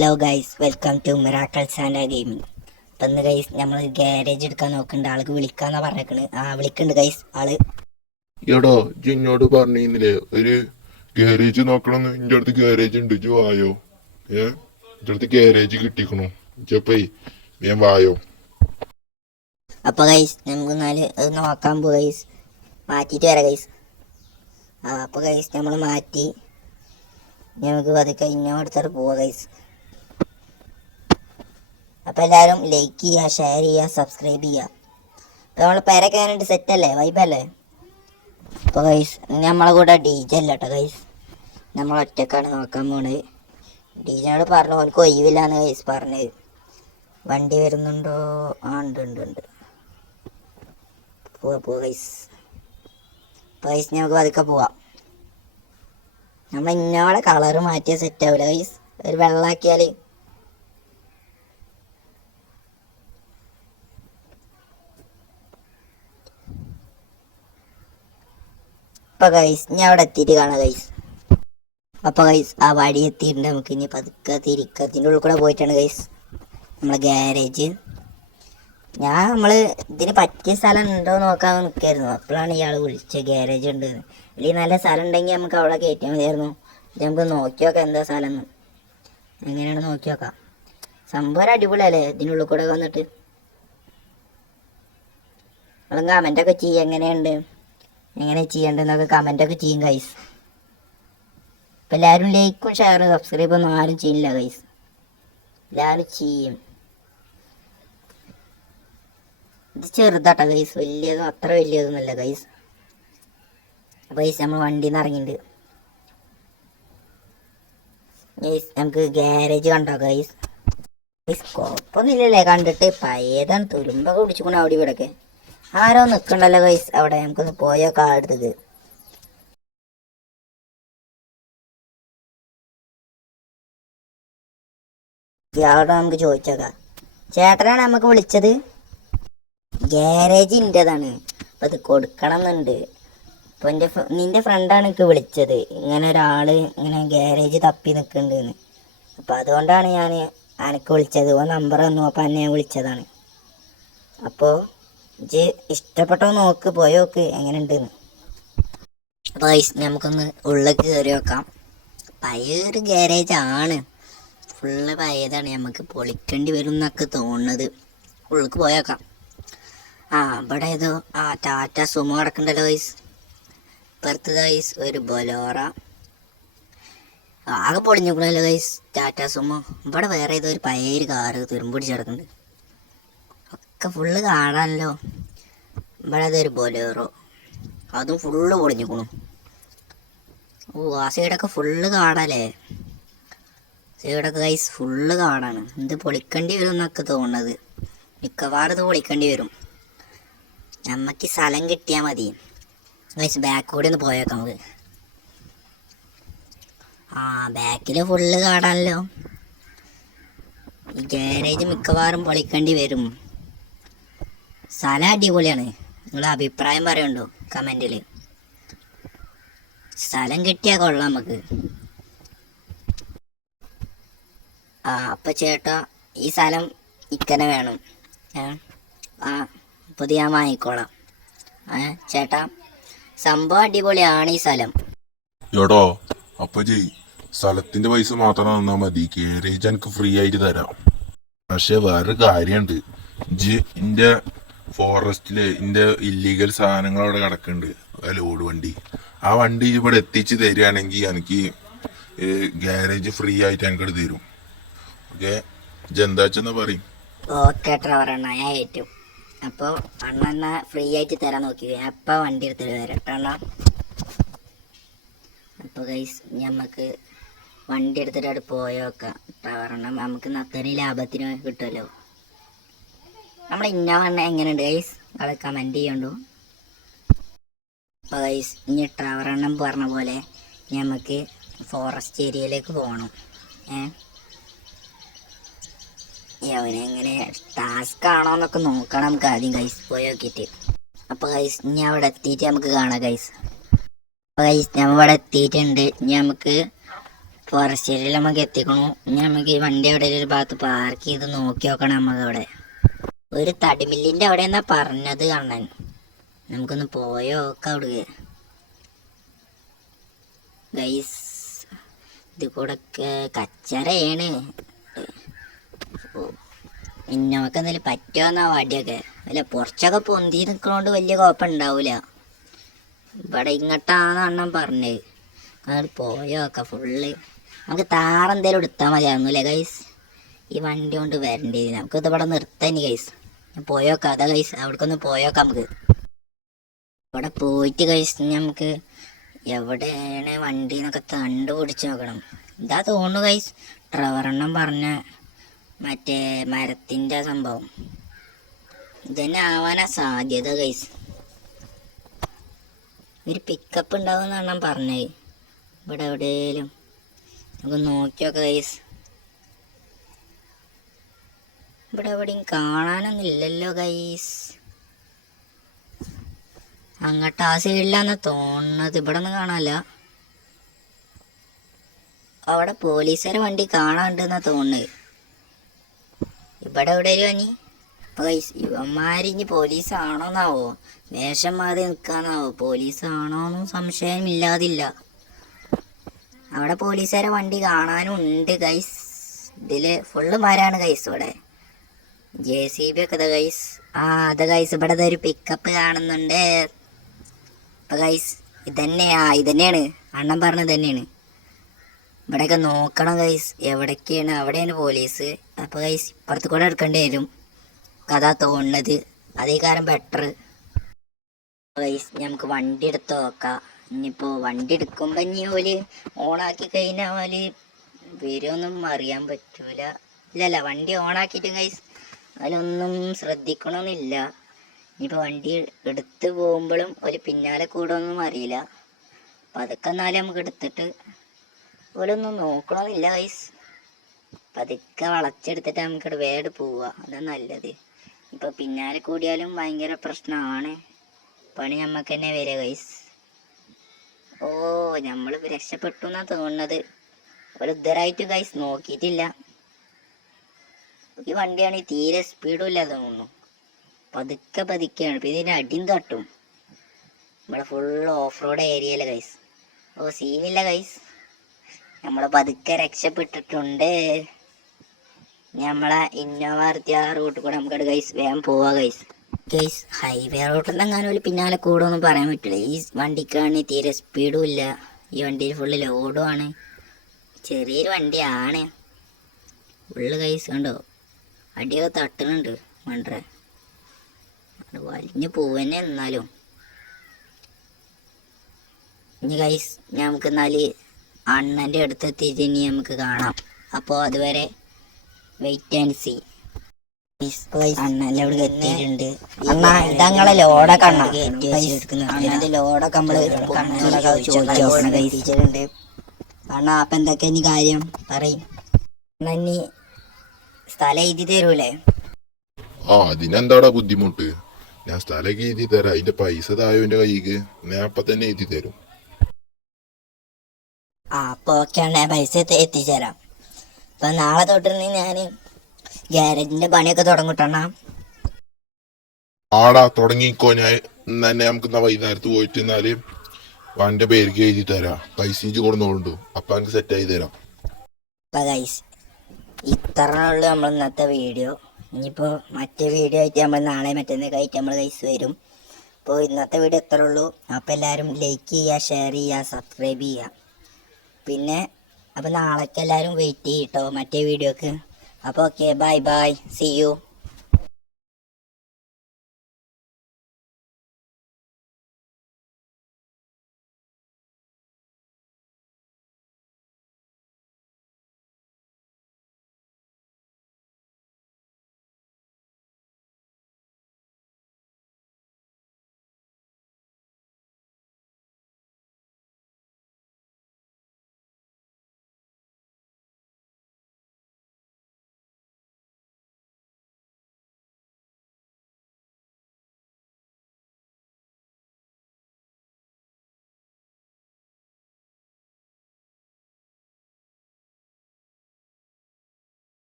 Hello guys, welcome to miracles and gaming. അപ്പം ഇന്ന് guys നമ്മൾ ഗാരേജ് എടുക്കാൻ നോക്കുന്നുണ്ട്. ആൾക്ക് വിളിക്കാന്നാ പറഞ്ഞേക്കണ്. വിളിക്കുന്നുണ്ട് ഗൈസ് ആള്. എടാ ജിന്നോട് പറഞ്ഞിരുന്നില്ലേ ഒരു ഗാരേജ് നോക്കണമെന്ന്. എന്റെ അടുത്ത് ഗാരേജ് ഉണ്ട്, ഇജ്ജ് വായോ. എന്റെ അടുത്ത് ഗാരേജ് കിട്ടിക്കണു, ഇജ്ജപ്പേ ഞാൻ വായോ. അപ്പോൾ ഗൈസ് നമുക്ക് അത് നോക്കാൻ പോകും ഗൈസ്. മാറ്റിയിട്ട് വരാം ഗൈസ്. അപ്പോൾ ഗൈസ് നമ്മൾ മാറ്റി നമുക്ക് പതുക്കെ ഇന്നോടത്തോട്ട് പോവാം ഗൈസ്. അപ്പോൾ എല്ലാവരും ലൈക്ക് ചെയ്യുക, ഷെയർ ചെയ്യുക, സബ്സ്ക്രൈബ് ചെയ്യുക. അപ്പോൾ നമ്മൾ പേരൊക്കെ ആയിട്ട് സെറ്റല്ലേ, വൈബല്ലേ. അപ്പോൾ ഗൈസ് നമ്മളെ കൂടെ DJ അല്ല കേട്ടോ ഗൈസ്, നമ്മൾ ഒറ്റക്കാണ് നോക്കാൻ പോണത്. DJനോട് പറഞ്ഞു, ഓനക്ക് ഒഴിവില്ലാന്ന് ഗൈസ് പറഞ്ഞത്. വണ്ടി വരുന്നുണ്ടോ? ഉണ്ട്. പോവാ ഗൈസ്. അപ്പോൾ ഗൈസ് നമുക്ക് പതുക്കെ പോവാം. നമ്മൾ ഇന്നോടെ കളറ് മാറ്റിയ സെറ്റ് ആവില്ല ഗൈസ്, ഒരു വെള്ളാക്കിയാൽ. അപ്പോൾ ഗൈസ് ഞാൻ അവിടെ എത്തിയിട്ട് കാണാം ഗൈസ്. അപ്പോൾ ഗൈസ് ആ വഴി എത്തിയിട്ടുണ്ട്. നമുക്ക് ഇനി പതുക്കെ തിരിക്കത്തിൻ്റെ ഉള്ളിൽ കൂടെ പോയിട്ടാണ് ഗൈസ് നമ്മളെ ഗാരേജ്. നമ്മൾ ഇതിന് പറ്റിയ സ്ഥലം ഉണ്ടോ നോക്കാൻ നിൽക്കായിരുന്നു. അപ്പോഴാണ് ഇയാൾ വിളിച്ചത് ഗാരേജ് ഉണ്ട്. അല്ലെങ്കിൽ നല്ല സ്ഥലം ഉണ്ടെങ്കിൽ നമുക്ക് അവിടെ കയറ്റിയാൽ മതിയായിരുന്നു. ഇത് നമുക്ക് നോക്കി നോക്കാം എന്താ സ്ഥലം എന്ന്. എങ്ങനെയാണ് നോക്കി നോക്കാം. സംഭവം അടിപൊളിയല്ലേ ഇതിനുള്ളിൽ കൂടെ വന്നിട്ട്. നിങ്ങൾ കമൻറ്റൊക്കെ ചെയ്യുക, എങ്ങനെയുണ്ട്, എങ്ങനെ ചെയ്യേണ്ടതെന്നൊക്കെ കമൻറ്റൊക്കെ ചെയ്യും ഗൈസ്. അപ്പം എല്ലാവരും ലൈക്കും ഷെയറും സബ്സ്ക്രൈബ് ഒന്നും ആരും ചെയ്യില്ല ഗൈസ്, എല്ലാവരും ചെയ്യും. ഇത് ചെറുതാട്ടോ ഗൈസ്, വലിയതും അത്ര വലിയതൊന്നുമല്ല ഗൈസ്. ഗൈസ് നമ്മൾ വണ്ടിയിൽ നിന്ന് ഇറങ്ങിയിട്ടുണ്ട് ഗൈസ്. നമുക്ക് ഗാരേജ് കണ്ടോ ഗൈസ്. ഗൈസ് കുഴപ്പമൊന്നുമില്ലല്ലേ, കണ്ടിട്ട് പഴയതാണ്. തുരുമ്പൊക്കെ പിടിച്ചിക്കണം അവിടെ ഇവിടെയൊക്കെ. ആരോ നിൽക്കണ്ടല്ലോ ഗൈസ് അവിടെ. നമുക്കൊന്ന് പോയോ കാടുത്തത്. അവിടെ നമുക്ക് ചോദിച്ചേക്കാം. ചേട്ടനാണ് നമുക്ക് വിളിച്ചത്. ഗാരേജ് ഇൻ്റെതാണ്, അപ്പം അത് കൊടുക്കണം എന്നുണ്ട്. അപ്പോൾ നിൻ്റെ ഫ്രണ്ടാണ് എനിക്ക് വിളിച്ചത്. ഇങ്ങനെ ഒരാൾ ഇങ്ങനെ ഗാരേജ് തപ്പി നിൽക്കുന്നുണ്ടെന്ന്. അപ്പോൾ അതുകൊണ്ടാണ് ഞാൻ അനക്ക് വിളിച്ചത്. ഓ നമ്പർ തന്നു, അപ്പോൾ എന്നെ ഞാൻ വിളിച്ചതാണ്. അപ്പോൾ ഇജ്ജ് ഇഷ്ടപ്പെട്ടോ നോക്ക്, പോയി നോക്ക് എങ്ങനെ ഉണ്ടെന്ന്. അപ്പോൾ നമുക്കൊന്ന് ഉള്ളിലേക്ക് കയറി നോക്കാം. പഴയൊരു ഗാരേജ് ആണ്, ഫുള്ള് പഴയതാണ്. നമുക്ക് പൊളിക്കേണ്ടി വരും എന്നൊക്കെ തോന്നുന്നത്. ഉള്ളിലേക്ക് പോയി നോക്കാം. ഇവിടെ ഏതോ ടാറ്റ സുമോ കിടക്കണ്ടല്ലോ ഗൈസ്. ഇപ്പുറത്ത് ഗൈസ് ഒരു ബൊലോറ. ആകെ പൊളിഞ്ഞിക്കണല്ലോ ഗൈസ് ടാറ്റ സുമോ. ഇവിടെ വേറെ ഏതോ ഒരു പഴയൊരു കാറ് തുരുമ്പ് പിടിച്ച് കിടക്കുന്നുണ്ട്. ഒക്കെ ഫുള്ള് കാണാനല്ലോ. ഇവിടെ അതൊരു ബൊലേറോ, അതും ഫുള്ള് പൊളിഞ്ഞിക്കണു. ആ സൈഡൊക്കെ ഫുള്ള് കാണാല്ലേ. സൈഡൊക്കെ ഗൈസ് ഫുള്ള് കാണാണ്. ഇത് പൊളിക്കേണ്ടി വരും എന്നൊക്കെ തോന്നുന്നത്. മിക്കവാറും ഇത് പൊളിക്കേണ്ടി വരും. നമുക്ക് സ്ഥലം കിട്ടിയാൽ മതി ഗൈസ്. ബാക്ക് കൂടി ഒന്ന് പോയേക്കാം നമുക്ക്. ബാക്കിൽ ഫുള്ള് കാണാമല്ലോ. ഈ ഗാരേജ് മിക്കവാറും പൊളിക്കേണ്ടി വരും. സ്ഥലം അടിപൊളിയാണ്. നിങ്ങൾ അഭിപ്രായം പറയുന്നുണ്ടോ കമൻറ്റിൽ. സ്ഥലം കിട്ടിയാൽ കൊള്ളാം നമുക്ക്. അപ്പം ചേട്ടാ ഈ സ്ഥലം ഇക്കനെ വേണം. അപ്പോൾ ഇത് ഞാൻ വാങ്ങിക്കോളാം. ചേട്ടാ സംഭവം അടിപൊളിയാണ് ഈ സ്ഥലം. എടാ അപ്പൊ സ്ഥലത്തിന്റെ പൈസ മാത്രം തന്നാ മതി, ഗാരേജ് എനിക്ക് ഫ്രീ ആയിട്ട് തരാം. പക്ഷെ വേറൊരു കാര്യമുണ്ട്. ഇന്റെ ഫോറസ്റ്റില് ഇന്റെ ഇല്ലീഗൽ സാധനങ്ങൾ അവിടെ കിടക്കുന്നുണ്ട്, ലോഡ് വണ്ടി. ആ വണ്ടി ഇവിടെ എത്തിച്ച് തരികയാണെങ്കിൽ എനിക്ക് ഗാരേജ് ഫ്രീ ആയിട്ട് എനിക്കത് തരും. ഓക്കെ, എന്താച്ചെന്നാ പറയും. ഓക്കെ ഡ്രൈവറണ്ണ, ഞാൻ ഏറ്റു. അപ്പോൾ അണ്ണ ഫ്രീ ആയിട്ട് തരാൻ നോക്കി. അപ്പം വണ്ടി എടുത്തിട്ട് വരട്ടെണ്ണ. അപ്പോൾ ഗൈസ് നമുക്ക് വണ്ടി എടുത്തിട്ട് അവിടെ പോയോക്കാം ഡ്രൈവറണ്ണ. നമുക്ക് അത്രയും ലാഭത്തിന് കിട്ടുമല്ലോ. നമ്മുടെ ഇന്നോവ എങ്ങനെയുണ്ട് ഗൈസ്, അത് കമൻറ്റ് ചെയ്യണ്ടോ. അപ്പോൾ ഗൈസ് ഇനി ഡ്രൈവറണ്ണം പറഞ്ഞ പോലെ നമുക്ക് ഫോറസ്റ്റ് ഏരിയയിലേക്ക് പോകണം. അവനെങ്ങനെ ടാസ്ക് ആണോ എന്നൊക്കെ നോക്കണം നമുക്ക് ആദ്യം ഗൈസ്, പോയി നോക്കിയിട്ട്. അപ്പോൾ ഗൈസ് ഇനി അവിടെ എത്തിയിട്ട് നമുക്ക് കാണാം ഗൈസ്. അപ്പോൾ ഗൈസ് ഞാൻ ഇവിടെ എത്തിയിട്ടുണ്ട്. ഇനി നമുക്ക് ഫോറസ്റ്റ് ഏരിയയിൽ നമുക്ക് എത്തിക്കണു. ഇനി നമുക്ക് ഈ വണ്ടി അവിടെ ഒരു ഭാഗത്ത് പാർക്ക് ചെയ്ത് നോക്കി നോക്കണം. നമുക്ക് അവിടെ ഒരു തടിമില്ലിൻ്റെ അവിടെ എന്നാ പറഞ്ഞത് കണ്ണൻ. നമുക്കൊന്ന് പോയോ നോക്കാം അവിടെ. ഗൈസ് ഇത് കൂടെ കച്ചറയാണ്. ഇന്നൊക്കെ എന്തെങ്കിലും പറ്റുമെന്നാ വടിയൊക്കെ അല്ല കുറച്ചൊക്കെ പൊന്തി നിൽക്കണോണ്ട് വലിയ കുഴപ്പം ഉണ്ടാവില്ല. ഇവിടെ ഇങ്ങോട്ടാണ് അണ്ണൻ പറഞ്ഞത്. അത് പോയോക്കാം ഫുള്ള്. നമുക്ക് താറെന്തേലും എടുത്താൽ മതിയാകുന്നില്ലേ ഗൈസ്? ഈ വണ്ടി കൊണ്ട് വരണ്ടേ നമുക്കിത് ഇവിടെ നിർത്താൻ ഗൈസ്. പോയോക്കാം അതാ ഗൈസ്, അവിടേക്കൊന്ന് പോയോക്കാം നമുക്ക്. ഇവിടെ പോയിട്ട് ഗൈസ് നമുക്ക് എവിടെയാണ് വണ്ടി എന്നൊക്കെ കണ്ടുപിടിച്ച് നോക്കണം. ഇതാ തോന്നുന്നു ഗൈസ് ഡ്രൈവറെണ്ണം പറഞ്ഞ മറ്റേ മരത്തിൻ്റെ സംഭവം ഇതന്നെ ആവാനാ സാധ്യത ഗൈസ്. ഒരു പിക്കപ്പ് ഉണ്ടാവുമെന്നാണ് ഞാൻ പറഞ്ഞത്. ഇവിടെ എവിടെയും നമുക്ക് നോക്കിയൊക്കെ ഗൈസ്. ഇവിടെ എവിടെയും കാണാനൊന്നും ഇല്ലല്ലോ ഗൈസ്. അങ്ങോട്ട് ആ സൈഡിലാന്ന് തോന്നുന്നത്. ഇവിടെ ഒന്നും കാണാനില്ല. അവിടെ പോലീസുകാരെ വണ്ടി കാണാണ്ടെന്നാ തോന്നുന്നത്. ഇവിടെ എവിടെയും അനി ഗൈസ് ഇവന്മാരിഞ്ഞ് പോലീസാണോന്നാവോ, വേഷം മാറി നിൽക്കാന്നാവോ. പോലീസാണോന്നും സംശയമില്ലാതില്ല. അവിടെ പോലീസുകാരെ വണ്ടി കാണാനും ഉണ്ട് ഗൈസ്. ഇതില് ഫുള്ള് മരാണ് ഗൈസ്. ഇവിടെ JCB ഒക്കെ ഇതാ ഗൈസ്. അത് ഗൈസ് ഇവിടെ ഒരു പിക്കപ്പ് കാണുന്നുണ്ട്. അപ്പൊ ഗൈസ് ഇതന്നെയാണ് അണ്ണൻ പറഞ്ഞത് തന്നെയാണ്. ഇവിടെയൊക്കെ നോക്കണം ഗൈസ് എവിടേക്കാണ്. അവിടെയാണ് പോലീസ്. അപ്പൊ ഗൈസ് ഇപ്പുറത്ത് കൂടെ എടുക്കേണ്ടി വരും കഥ തോന്നുന്നത്. അതേ കാര്യം ബെറ്റർ ഗൈസ്. നമുക്ക് വണ്ടി എടുത്ത് നോക്കാം. ഇനിയിപ്പോൾ വണ്ടി എടുക്കുമ്പോൾ ഇനി ഓല് ഓണാക്കി കഴിഞ്ഞാൽ ഓല് വരുമൊന്നും അറിയാൻ പറ്റൂല. ഇല്ലല്ല വണ്ടി ഓണാക്കിയിട്ട് ഗൈസ് അതിലൊന്നും ശ്രദ്ധിക്കണമെന്നില്ല. ഇനിയിപ്പോൾ വണ്ടി എടുത്ത് പോകുമ്പോഴും ഒരു പിന്നാലെ കൂടൊന്നും അറിയില്ല. അപ്പം അതൊക്കെ എന്നാലും നമുക്ക് എടുത്തിട്ട് ഓലൊന്നും നോക്കണമെന്നില്ല ഗൈസ്. പതുക്കെ വളച്ചെടുത്തിട്ട് നമുക്കിവിടെ വേട് പോവുക, അതാണ് നല്ലത്. ഇപ്പോൾ പിന്നാലെ കൂടിയാലും ഭയങ്കര പ്രശ്നമാണ്. പണി നമുക്ക് തന്നെ വരിക ഗൈസ്. ഓ നമ്മൾ രക്ഷപ്പെട്ടു എന്നാണ് തോന്നുന്നത്. ഒരു ഇതരായിട്ട് ഗൈസ് നോക്കിയിട്ടില്ല. ഈ വണ്ടിയാണെങ്കിൽ തീരെ സ്പീഡും ഇല്ല തോന്നുന്നു. പതുക്കെയാണ്. ഇപ്പം ഇതിന് അടിയും തട്ടും. ഇവിടെ ഫുള്ള് ഓഫ് റോഡ് ഏരിയയിലെ ഗൈസ്. ഓ സീനില്ല ഗൈസ്. നമ്മൾ പതുക്കെ രക്ഷപ്പെട്ടിട്ടുണ്ട്. നമ്മളെ ഇന്നോവ ആ റൂട്ടിൽ കൂടെ നമുക്കവിടെ ഗൈസ് വേഗം പോവാ ഗൈസ്. ഗൈസ് ഹൈവേ റൂട്ടിലെങ്ങാനും ഒരു പിന്നാലെ കൂടുമെന്നും പറയാൻ പറ്റില്ല. ഈ വണ്ടിക്കാണെങ്കിൽ തീരെ സ്പീഡും ഇല്ല. ഈ വണ്ടിയിൽ ഫുള്ള് ലോഡും ആണ്. ചെറിയൊരു വണ്ടിയാണ്. ഫുള്ള് ഗൈസ് കണ്ടോ അടിയൊക്കെ തട്ടുന്നുണ്ട്. മണ്ടേ വലിഞ്ഞു പോവന്നെ. എന്നാലും ഇനി ഗൈസ് നമുക്ക് എന്നാല് അണ്ണൻ്റെ അടുത്തെത്തിയിട്ട് ഇനി നമുക്ക് കാണാം. അപ്പോൾ അതുവരെ വെയിറ്റ് ആൻഡ് സീ. അണ്ണൻ്റെ അവിടെ എത്തിയിട്ടുണ്ട്. അണ്ണാ ഇതങ്ങളെ ലോഡൊക്കെ അണ്ണാ ലോഡൊക്കെ നമ്മള് ചോദിച്ചിട്ടുണ്ട്. അണ്ണാ അപ്പം എന്തൊക്കെ ഇനി കാര്യം പറയും. അണ്ണാ ഇനി സ്ഥലം എഴുതി തരൂലേ? അതിനെന്താടാ ബുദ്ധിമുട്ട്? ഞാൻ സ്ഥലമൊക്കെ എഴുതി തരാം. അതിന്റെ പൈസ തായോന്റെ കൈക്ക് ഞാൻ അപ്പൊ തന്നെ എഴുതി തരും. അപ്പൊ ഓക്കെ ഞാൻ പൈസ എത്തിച്ചേരാം. അപ്പൊ നാളെ തൊട്ടിരുന്ന് ഞാൻ ഗ്യാരേജിന്റെ പണിയൊക്കെ തുടങ്ങിട്ടണ്ണ. ആടാ തുടങ്ങിക്കോ. ഞാൻ തന്നെ നമുക്ക് വൈകുന്നേരത്ത് പോയിട്ട് എന്നാല് വന്റെ പേർക്ക് എഴുതി തരാം. പൈസ ഇഞ്ചി കൊടുന്നോണ്ടു. അപ്പൊ എനിക്ക് സെറ്റ് ആയി തരാം. അപ്പൊ ഗൈസ് ഇത്ര ഉള്ളു നമ്മൾ ഇന്നത്തെ വീഡിയോ. ഇനിയിപ്പോൾ മറ്റേ വീഡിയോ ആയിട്ട് നമ്മൾ നാളെ മറ്റന്നൊക്കെ ആയിട്ട് നമ്മൾ ഗൈസ് വരും. അപ്പോൾ ഇന്നത്തെ വീഡിയോ ഇത്ര ഉള്ളൂ. അപ്പോൾ എല്ലാവരും ലൈക്ക് ചെയ്യുക, ഷെയർ ചെയ്യുക, സബ്സ്ക്രൈബ് ചെയ്യുക. പിന്നെ അപ്പോൾ നാളേക്ക് എല്ലാവരും വെയിറ്റ് ചെയ്യട്ടോ മറ്റേ വീഡിയോക്ക്. അപ്പോൾ okay bye bye, see U.